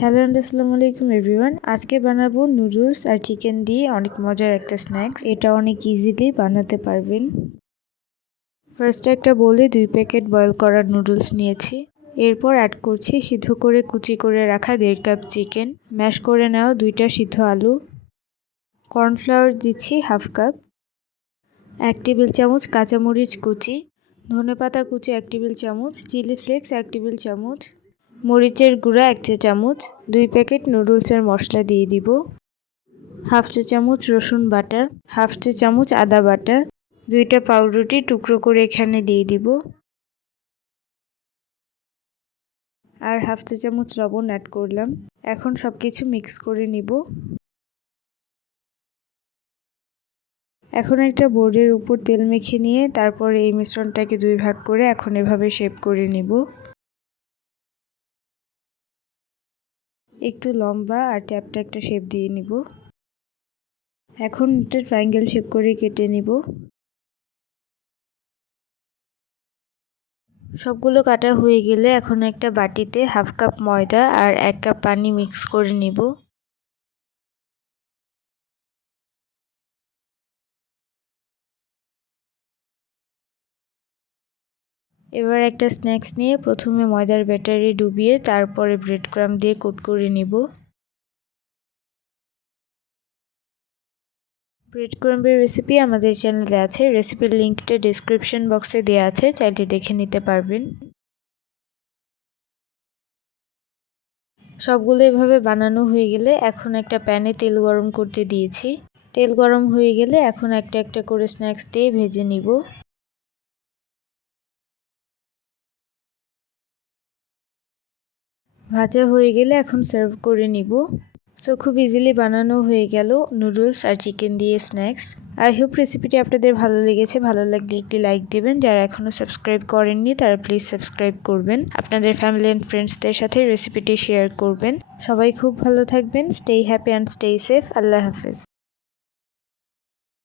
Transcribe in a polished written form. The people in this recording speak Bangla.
হ্যালো এন্ড আসসালামু আলাইকুম এভরিওয়ান। আজকে বানাবো নুডলস আর চিকেন দিয়ে অনেক মজার একটা স্ন্যাক্স। এটা অনেক ইজিলি বানাতে পারবেন। ফার্স্টে একটা বোলে 2 প্যাকেট বয়েল করা নুডলস নিয়েছি। এরপর অ্যাড করছি সিদ্ধ করে কুচি করে রাখা 1.5 কাপ চিকেন, ম্যাশ করে নেওয়া 2টা সিদ্ধ আলু, কর্নফ্লাওয়ার দিচ্ছি হাফ কাপ, 1 টেবিল চামচ কাঁচামরিচ কুচি, ধনেপাতা কুচি 1 টেবিল চামচ, চিলি ফ্লেক্স 1 টেবিল চামচ, মরিচের গুঁড়া 1 চা চামচ, 2 প্যাকেট নুডলসের মশলা দিয়ে দিব, হাফ চা চামচ রসুন বাটা, হাফ চা চামচ আদা বাটা, 2টা পাউরুটি টুকরো করে এখানে দিয়ে দিব, আর হাফ চা চামচ লবণ অ্যাড করলাম। এখন সবকিছু মিক্স করে নিব। এখন একটা বোর্ডের উপর তেল মেখে নিয়ে তারপর এই মিশ্রণটাকে 2 ভাগ করে এখন এভাবে শেপ করে নিব। একটু লম্বা আর ট্যাপটা একটা শেপ দিয়ে নিব। এখন একটা ট্রায়াঙ্গেল শেপ করে কেটে নিব। সবগুলো কাটা হয়ে গেলে এখন একটা বাটিতে হাফ কাপ ময়দা আর 1 কাপ পানি মিক্স করে নিব। এবার একটা স্ন্যাক্স নিয়ে প্রথমে ময়দার ব্যাটারে ডুবিয়ে তারপরে ব্রেড ক্রাম্ব দিয়ে কোট করে নিব। ব্রেড ক্রাম্বের রেসিপি আমাদের চ্যানেলে আছে, রেসিপির লিঙ্কটা ডেসক্রিপশন বক্সে দেওয়া আছে, চাইলে দেখে নিতে পারবেন। সবগুলো এভাবে বানানো হয়ে গেলে এখন একটা প্যানে তেল গরম করতে দিয়েছি। তেল গরম হয়ে গেলে এখন একটা একটা করে স্ন্যাক্স দিয়ে ভেজে নিব। ভাজা হয়ে গেলে এখন সার্ভ করে নিব। সো খুব ইজিলি বানানো হয়ে গেল নুডলস আর চিকেন দিয়ে স্ন্যাক্স। আই হোপ রেসিপিটি আপনাদের ভালো লেগেছে। ভালো লাগলে একটি লাইক দেবেন। যারা এখনও সাবস্ক্রাইব করেননি তারা প্লিজ সাবস্ক্রাইব করবেন। আপনাদের ফ্যামিলি অ্যান্ড ফ্রেন্ডসদের সাথে রেসিপিটি শেয়ার করবেন। সবাই খুব ভালো থাকবেন। Stay happy and stay safe. আল্লাহ হাফেজ।